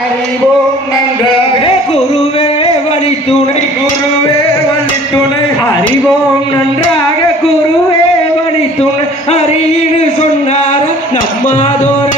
அறிவோம் நன்றாக குருவே வழித்துணை அறிவோம் நன்றாக குருவே வழித்துணை அறியின்னு சொன்னார நம்மாதோர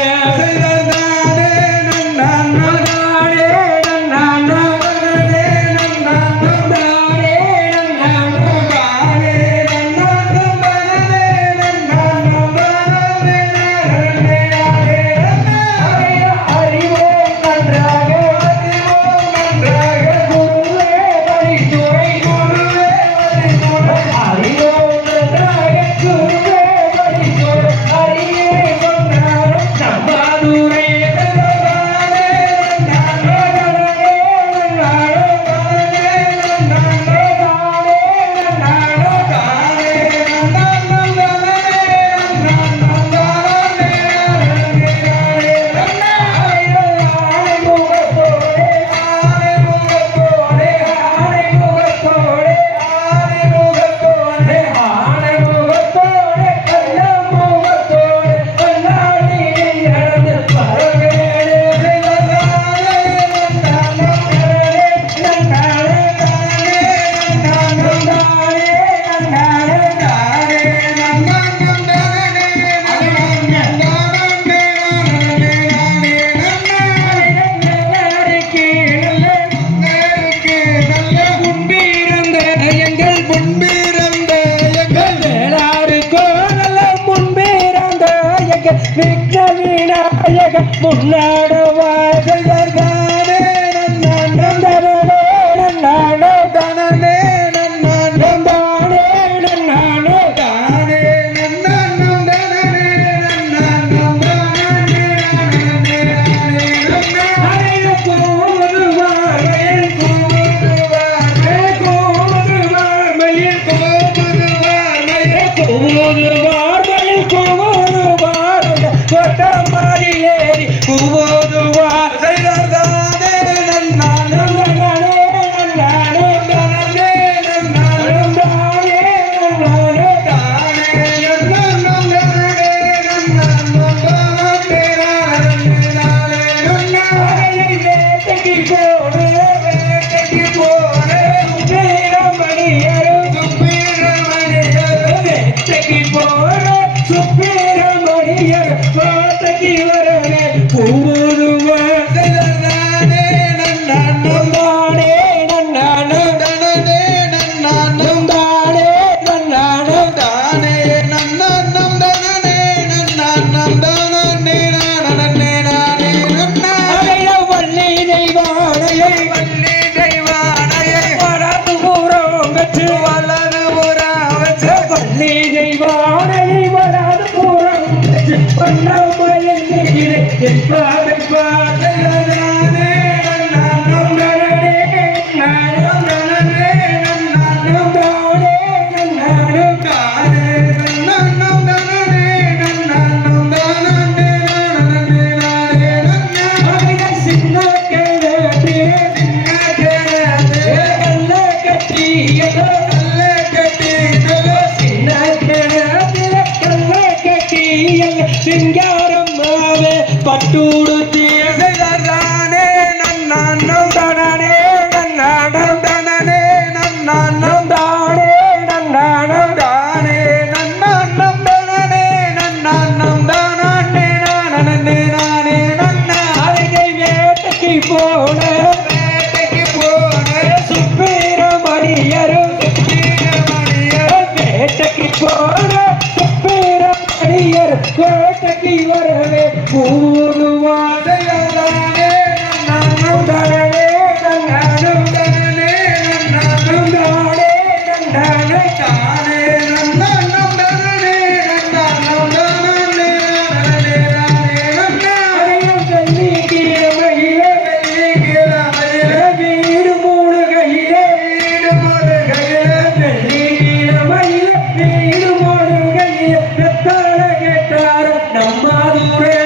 விநாயக முன்னாட வாசகர்கானே நன்னானே நன்னானே தானே நன்னானே நன்னானே தானே நன்னானே நன்னானே அரைய கோதுவார் மயில் கோதுவார் மயில் கோதுவார் மயில் கோதுவார் மயில் கோதுவார் கோட்டமாரி ஏறி கூவோதுவார் செய்தானே நன்னானே நன்னானே தானே நன்னானே நன்னானே தானே வேட்டைக்கு போனே சுப்பிரமணியர் கோட்டைக்கு வரவே கூவுதுவார் தானே நன்னானே நன்னானே தானே நன்னானே நன்னானே தானே நன்னானே வள்ளி தெய்வானையை வளர்ந்து ஊரம் வச்சு வள்ளி தெய்வானையை வளர்ந்து ஊரம் வச்சு சிங்காரம்மாவே பட்டுடுத்திய தானே நன்னானம் தானே நன்னானம் தானே நன்னானம் தானே நன்னானம் தானே நன்னானம் தானே நன்னானம் தானே நானே நானே நன்னா அழகை வேட்டைக்கு போன சுப்பிரமணியர் வேட்டைக்கு போன சுப்பிரமணியர் கோட்டைக்கு வரவே கூடுவாரே நன்னானம் தானே நன்னானம் தானே நன்னானம் தானே நன்னானே தானே நன்னானம் தானே நன்னானம் தானே அரையும் வெள்ளிக்கிழமையிலே வீடு மூடுகையிலே வெள்ளிக்கிழமையிலே வீடு மூடுகையிலே ரத்தான கேட்டார் நம்மாதூரே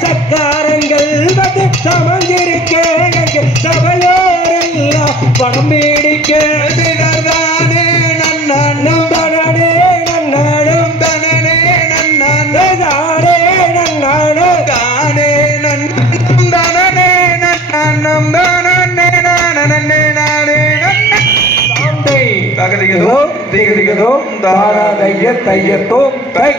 சக்காரங்கள் வந்து சமந்திருக்கே சபையோரெல்லாம் பணம் பிடிக்க தானே நன்னானும் தனனே நன்னானும் தனனே நன்னானே தானே நன்னானும் தானே நன்னானும் தானே நன்னானும் தானே நானே நானே சாந்தை தகதிகதோ திகதிகதோ தாராதைய தையத்தோ தை